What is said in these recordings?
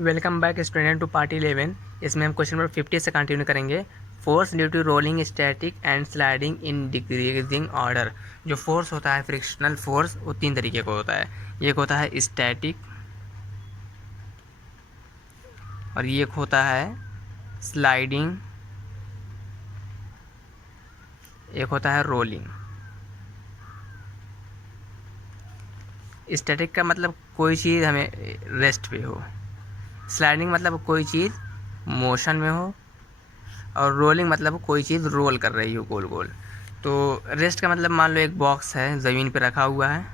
Welcome back student to part 11। इसमें हम question number 50 से कंटिन्यू करेंगे। Force due to rolling static and sliding in decreasing order. जो force होता है फ्रिक्शनल फोर्स, वो तीन तरीके का होता है। एक होता है स्टैटिक, और एक होता है स्लाइडिंग, एक होता है रोलिंग। स्टैटिक का मतलब कोई चीज़ हमें रेस्ट पे हो, स्लाइडिंग मतलब कोई चीज़ मोशन में हो, और रोलिंग मतलब कोई चीज़ रोल कर रही हो गोल गोल। तो रेस्ट का मतलब मान लो एक बॉक्स है ज़मीन पे रखा हुआ है,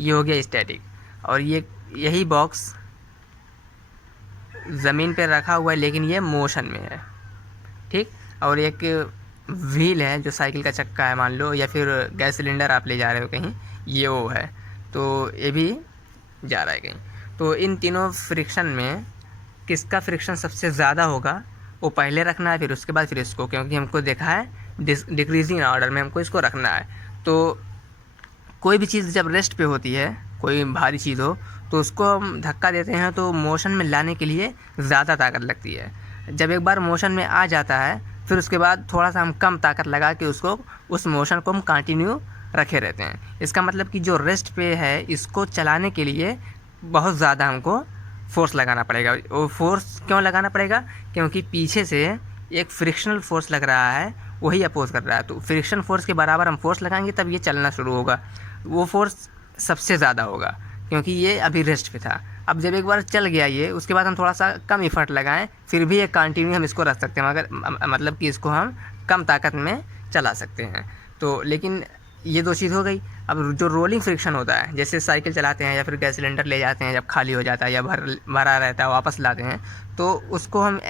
ये हो गया स्टैटिक। और ये यही बॉक्स ज़मीन पे रखा हुआ है लेकिन ये मोशन में है, ठीक। और एक व्हील है जो साइकिल का चक्का है मान लो, या फिर गैस सिलेंडर आप ले जा रहे हो कहीं, ये वो है, तो ये भी जा रहा है कहीं। तो इन तीनों फ्रिक्शन में किसका फ्रिक्शन सबसे ज़्यादा होगा वो पहले रखना है, फिर उसके बाद फिर इसको, क्योंकि हमको देखा है डिक्रीजिंग ऑर्डर में हमको इसको रखना है। तो कोई भी चीज़ जब रेस्ट पे होती है, कोई भारी चीज़ हो, तो उसको हम धक्का देते हैं तो मोशन में लाने के लिए ज़्यादा ताकत लगती है। जब एक बार मोशन में आ जाता है फिर उसके बाद थोड़ा सा हम कम ताकत लगा के उसको, उस मोशन को हम कंटिन्यू रखे रहते हैं। इसका मतलब कि जो रेस्ट पे है इसको चलाने के लिए बहुत ज़्यादा हमको फोर्स लगाना पड़ेगा। वो फोर्स क्यों लगाना पड़ेगा? क्योंकि पीछे से एक फ्रिक्शनल फोर्स लग रहा है, वही अपोज कर रहा है। तो फ्रिक्शन फोर्स के बराबर हम फोर्स लगाएंगे तब ये चलना शुरू होगा। वो फोर्स सबसे ज़्यादा होगा क्योंकि ये अभी रेस्ट पे था। अब जब एक बार चल गया ये, उसके बाद हम थोड़ा सा कम इफर्ट लगाएं, फिर भी एक कंटिन्यू हम इसको रख सकते हैं, मगर मतलब कि इसको हम कम ताकत में चला सकते हैं। तो लेकिन ये दो चीज़ हो गई। अब जो रोलिंग फ्रिक्शन होता है, जैसे साइकिल चलाते हैं या फिर गैस सिलेंडर ले जाते हैं, जब खाली हो जाता है या भरा रहता है वापस लाते हैं, तो उसको हम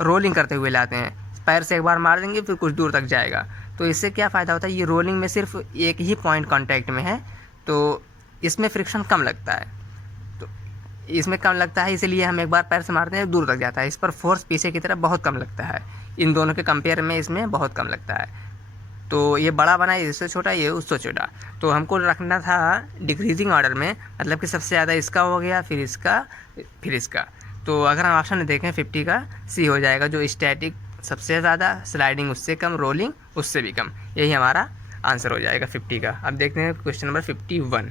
रोलिंग करते हुए लाते हैं। पैर से एक बार मार देंगे फिर कुछ दूर तक जाएगा। तो इससे क्या फ़ायदा होता है, ये रोलिंग में सिर्फ एक ही पॉइंट कांटेक्ट में है, तो इसमें फ्रिक्शन कम लगता है। तो इसमें कम लगता है इसलिए हम एक बार पैर से मारते हैं दूर तक जाता है। इस पर फोर्स पीछे की तरफ बहुत कम लगता है, इन दोनों के कंपेयर में इसमें बहुत कम लगता है। तो ये बड़ा बना, इससे छोटा, ये उससे छोटा। तो हमको रखना था डिक्रीजिंग ऑर्डर में, मतलब कि सबसे ज़्यादा इसका हो गया, फिर इसका, फिर इसका। तो अगर हम ऑप्शन देखें 50 का सी हो जाएगा, जो स्टैटिक सबसे ज़्यादा, स्लाइडिंग उससे कम, रोलिंग उससे भी कम। यही हमारा आंसर हो जाएगा 50 का। अब देखते हैं question number 51।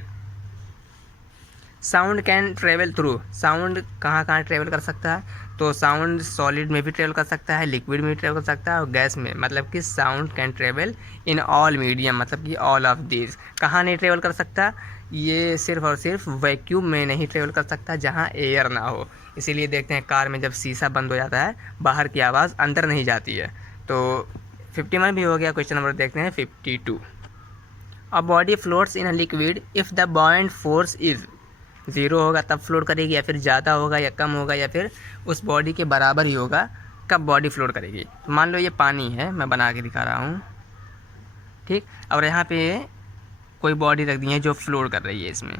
Sound can travel through. Sound कहाँ कहाँ ट्रेवल कर सकता है? तो साउंड सॉलिड में भी ट्रेवल कर सकता है, लिक्विड में भी ट्रेवल कर सकता है, और गैस में। मतलब कि sound can travel in all medium, मतलब कि ऑल ऑफ दीज। कहाँ नहीं ट्रेवल कर सकता? ये सिर्फ और सिर्फ वैक्यूम में नहीं ट्रेवल कर सकता जहाँ एयर ना हो। इसीलिए देखते हैं कार में जब शीशा बंद हो जाता है, बाहर की आवाज़ अंदर नहीं जाती है। तो 51 भी हो गया। क्वेश्चन नंबर देखते हैं 52। A body floats in a liquid if the बॉइंट force is. Zero होगा तब फ्लोट करेगी, या फिर ज़्यादा होगा या कम होगा, या फिर उस बॉडी के बराबर ही होगा, कब बॉडी फ्लोट करेगी। तो मान लो ये पानी है, मैं बना के दिखा रहा हूँ, ठीक। और यहाँ पे कोई बॉडी रख दी है जो फ्लोट कर रही है इसमें।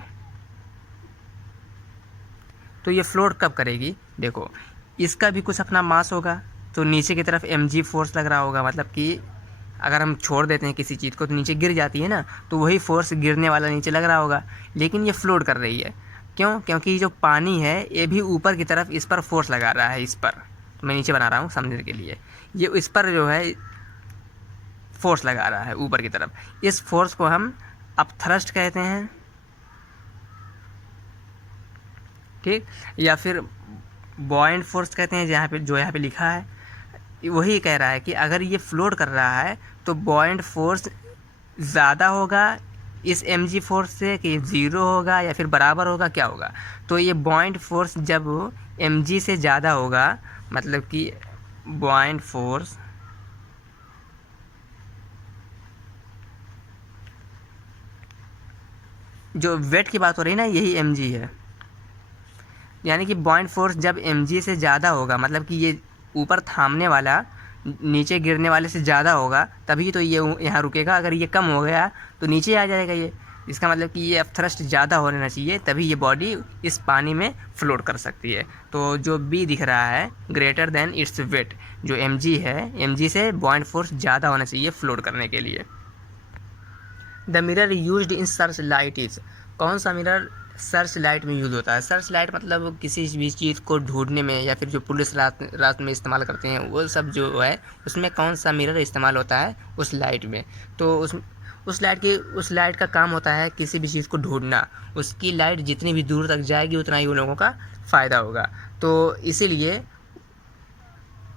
तो ये फ्लोट कब करेगी? देखो, इसका भी कुछ अपना मास होगा, तो नीचे की तरफ mg फोर्स लग रहा होगा। मतलब कि अगर हम छोड़ देते हैं किसी चीज़ को तो नीचे गिर जाती है ना, तो वही फोर्स गिरने वाला नीचे लग रहा होगा। लेकिन ये फ्लोट कर रही है, क्यों? क्योंकि जो पानी है ये भी ऊपर की तरफ इस पर फोर्स लगा रहा है, इस पर। तो मैं नीचे बना रहा हूँ समझने के लिए। ये इस पर जो है फोर्स लगा रहा है ऊपर की तरफ। इस फोर्स को हम अपथ्रस्ट कहते हैं, ठीक, या फिर बॉयंट फोर्स कहते हैं, जहाँ पे जो यहाँ पे लिखा है वही कह रहा है कि अगर ये फ्लोट कर रहा है तो बॉयंट फोर्स ज़्यादा होगा इस mg फोर्स से, कि ज़ीरो होगा या फिर बराबर होगा, क्या होगा? तो ये बॉयंट फोर्स जब mg से ज़्यादा होगा, मतलब कि बॉयंट फोर्स जो वेट की बात हो रही है ना, यही mg है। यानी कि बॉयंट फोर्स जब mg से ज़्यादा होगा, मतलब कि ये ऊपर थामने वाला नीचे गिरने वाले से ज़्यादा होगा, तभी तो ये यहाँ रुकेगा। अगर ये कम हो गया तो नीचे आ जाएगा ये। इसका मतलब कि ये अपथ्रस्ट ज़्यादा होना चाहिए, तभी ये बॉडी इस पानी में फ्लोट कर सकती है। तो जो बी दिख रहा है, ग्रेटर देन इट्स वेट, जो mg है, mg से बॉयंट फोर्स ज़्यादा होना चाहिए फ्लोट करने के लिए। The mirror used in search light is. कौन सा मिरर सर्च लाइट में यूज़ होता है। सर्च लाइट मतलब किसी भी चीज़ को ढूंढने में, या फिर जो पुलिस रात रात में इस्तेमाल करते हैं वो सब जो है, उसमें कौन सा मिरर इस्तेमाल होता है, उस लाइट में। तो उस लाइट का काम होता है किसी भी चीज़ को ढूंढना। उसकी लाइट जितनी भी दूर तक जाएगी उतना ही उन लोगों का फ़ायदा होगा। तो इसीलिए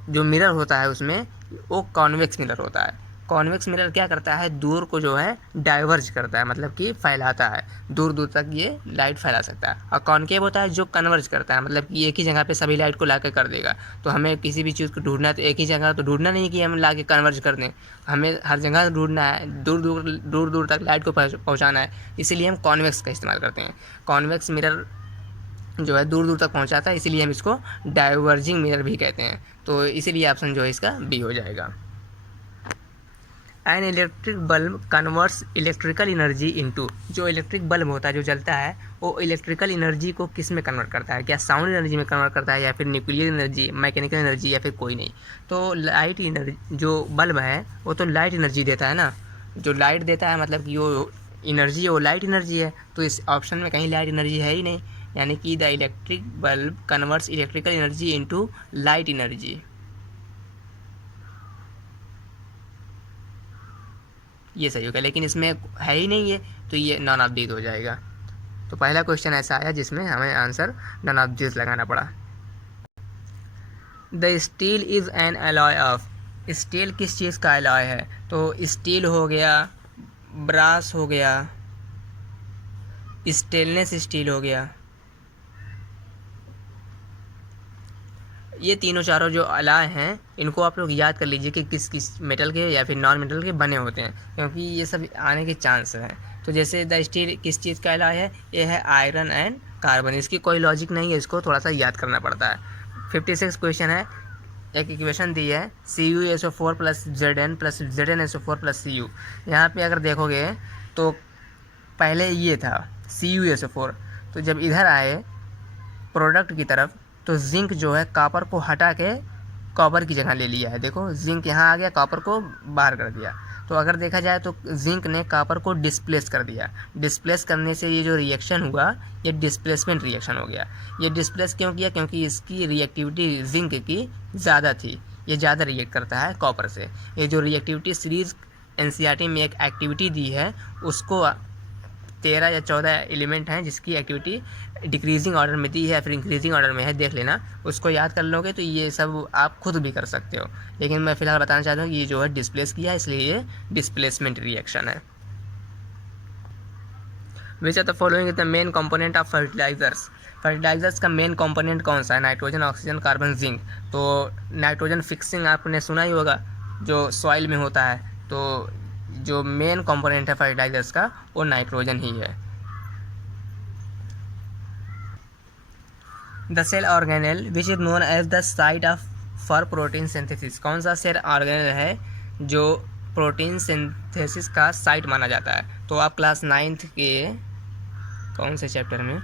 जो मिरर होता है उसमें वो कॉन्वेक्स मिरर होता है। कॉन्वेक्स मिरर क्या करता है, दूर को जो है डाइवर्ज करता है, मतलब कि फैलाता है, दूर दूर तक ये लाइट फैला सकता है। और कॉनकेव होता है जो कन्वर्ज करता है, मतलब कि एक ही जगह पे सभी लाइट को ला कर देगा। तो हमें किसी भी चीज़ को ढूंढना है तो एक ही जगह तो ढूंढना नहीं कि हम ला के कन्वर्ज कर दें, हमें हर जगह ढूंढना है, दूर दूर तक लाइट को पहुँचाना है। इसीलिए हम कॉन्वेक्स का इस्तेमाल करते हैं। कॉन्वेक्स मिरर जो है दूर दूर तक पहुंचाता है, इसीलिए हम इसको डाइवर्जिंग मिरर भी कहते हैं। तो इसीलिए ऑप्शन जो है इसका बी हो जाएगा। An electric bulb converts electrical energy into, जो इलेक्ट्रिक बल्ब होता है जो जलता है वो इलेक्ट्रिकल एनर्जी को किस में कन्वर्ट करता है, क्या साउंड एनर्जी में कन्वर्ट करता है, या फिर न्यूक्लियर एनर्जी, मैकेनिकल एनर्जी, या फिर कोई नहीं। तो लाइट एनर्जी, जो बल्ब है वो तो लाइट एनर्जी देता है ना, जो लाइट देता है मतलब कि वो एनर्जी है, वो लाइट एनर्जी है। तो इस ऑप्शन में कहीं लाइट एनर्जी है ही नहीं, यानी कि the electric bulb converts electrical energy into light energy, ये सही होगा। लेकिन इसमें है ही नहीं है, तो ये नॉन ऑफ दीज हो जाएगा। तो पहला क्वेश्चन ऐसा आया जिसमें हमें आंसर नॉन ऑफ दीज लगाना पड़ा। The steel is an alloy of, steel किस चीज़ का अलॉय है, तो स्टील हो गया, ब्रास हो गया, स्टेनलेस स्टील हो गया, ये तीनों चारों जो अलाय हैं इनको आप लोग याद कर लीजिए कि किस किस मेटल के या फिर नॉन मेटल के बने होते हैं, क्योंकि ये सब आने के चांस हैं। तो जैसे द स्टील किस चीज़ का अलाय है, ये है आयरन एंड कार्बन। इसकी कोई लॉजिक नहीं है, इसको थोड़ा सा याद करना पड़ता है। 56 क्वेश्चन है, एक इक्वेशन दी है CuSO4 plus Zn plus ZnSO4 plus Cu। यहाँ पे अगर देखोगे तो पहले ये था CuSO4, तो जब इधर आए प्रोडक्ट की तरफ तो जिंक जो है कॉपर को हटा के कॉपर की जगह ले लिया है। देखो जिंक यहाँ आ गया, कॉपर को बाहर कर दिया। तो अगर देखा जाए तो जिंक ने कॉपर को डिस्प्लेस कर दिया। डिस्प्लेस करने से ये जो रिएक्शन हुआ ये डिस्प्लेसमेंट रिएक्शन हो गया। ये डिस्प्लेस क्यों किया, क्योंकि इसकी रिएक्टिविटी जिंक की ज़्यादा थी, ये ज़्यादा रिएक्ट करता है कॉपर से। ये जो रिएक्टिविटी सीरीज NCERT में एक एक्टिविटी दी है, उसको 13 या 14 एलिमेंट हैं जिसकी एक्टिविटी डिक्रीजिंग ऑर्डर में दी है या फिर इंक्रीजिंग ऑर्डर में है, देख लेना। उसको याद कर लोगे तो ये सब आप खुद भी कर सकते हो, लेकिन मैं फ़िलहाल बताना चाहता हूँ कि ये जो है डिस्प्लेस किया है, इसलिए ये डिस्प्लेसमेंट रिएक्शन है। Which are the following is the main component of fertilizers, fertilizers का मेन कंपोनेंट कौन सा है, नाइट्रोजन, ऑक्सीजन, कार्बन, जिंक। तो नाइट्रोजन फिक्सिंग आपने सुना ही होगा, जो सॉइल में होता है। तो जो मेन कंपोनेंट है फर्टिलाइजर्स का वो नाइट्रोजन ही है। The cell organelle which is known as the site of for protein synthesis, कौन सा सेल ऑर्गेनेल है जो प्रोटीन सिंथेसिस का साइट माना जाता है। तो आप क्लास 9th के कौन से चैप्टर में,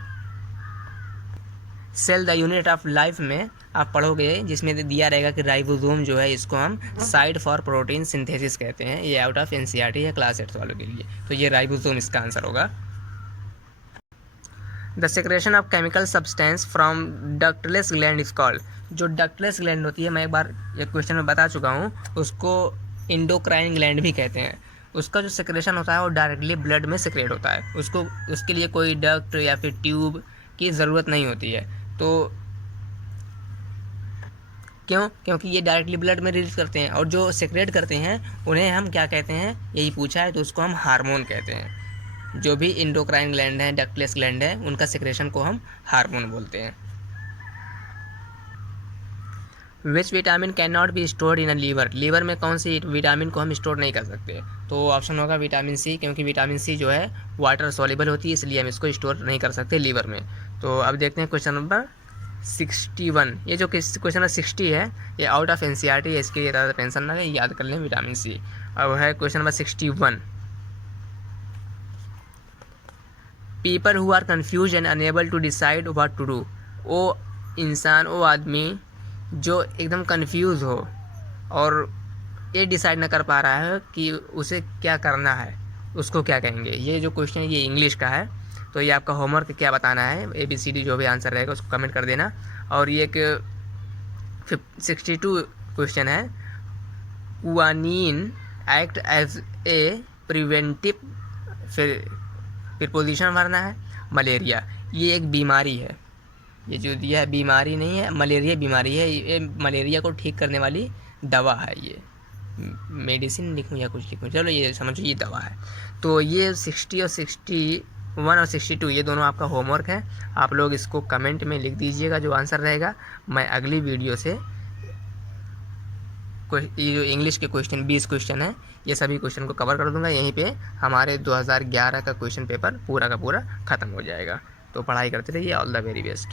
cell the unit of life में आप पढ़ोगे, जिसमें दिया रहेगा कि राइबोसोम जो है इसको हम साइट फॉर प्रोटीन सिंथेसिस कहते हैं। ये आउट ऑफ NCERT है क्लास 8 वालों के लिए, तो ये राइबोसोम इसका आंसर होगा। The secretion of chemical substance from ductless gland is called, जो डक्टलेस ग्लैंड होती है, मैं एक बार एक क्वेश्चन में बता चुका हूँ, उसको इंडोक्राइन ग्लैंड भी कहते हैं। उसका जो सेक्रेशन होता है वो डायरेक्टली ब्लड में सेक्रेट होता है, उसके लिए कोई डक्ट या फिर ट्यूब की ज़रूरत नहीं होती है। तो क्यों, क्योंकि ये डायरेक्टली ब्लड में रिलीज करते हैं, और जो सेक्रेट करते हैं उन्हें हम क्या कहते हैं, यही पूछा है, तो उसको हम हार्मोन कहते हैं। जो भी इंडोक्राइन ग्लैंड है, डक्टलेस ग्लैंड है, उनका सेक्रेशन को हम हार्मोन बोलते हैं। Which vitamin can not be stored in a liver, liver में कौन सी विटामिन को हम स्टोर नहीं कर सकते, तो ऑप्शन होगा विटामिन C, क्योंकि विटामिन C जो है वाटर सॉल्युबल होती है, इसलिए हम इसको स्टोर नहीं कर सकते लीवर में। तो अब देखते हैं क्वेश्चन नंबर 61। ये जो क्वेश्चन नंबर 60 है ये आउट ऑफ NCERT है, इसके लिए ज़्यादा टेंशन ना है, याद कर लें विटामिन C। अब है question number 61। People who are confuse and unable to decide what to do, वो इंसान, वो आदमी जो एकदम कंफ्यूज हो और ये डिसाइड ना कर पा रहा है कि उसे क्या करना है, उसको क्या कहेंगे। ये जो क्वेश्चन है ये इंग्लिश का है, तो ये आपका होमवर्क क्या बताना है, ABCD जो भी आंसर रहेगा उसको कमेंट कर देना। और ये एक 62 क्वेश्चन है, क्वानीन एक्ट एज ए प्रिवेंटिव, फिर प्रीपोजिशन भरना है, मलेरिया। ये एक बीमारी है, ये जो दिया है बीमारी नहीं है, मलेरिया बीमारी है, ये मलेरिया को ठीक करने वाली दवा है। ये मेडिसिन लिखूँ या कुछ लिखूँ, चलो ये समझो ये दवा है। तो ये 60 और 61 और 62 ये दोनों आपका होमवर्क है। आप लोग इसको कमेंट में लिख दीजिएगा जो आंसर रहेगा। मैं अगली वीडियो से ये जो इंग्लिश के क्वेश्चन 20 क्वेश्चन है, ये सभी क्वेश्चन को कवर कर दूंगा। यहीं पे हमारे 2011 का क्वेश्चन पेपर पूरा का पूरा ख़त्म हो जाएगा। तो पढ़ाई करते रहिए। All the very best.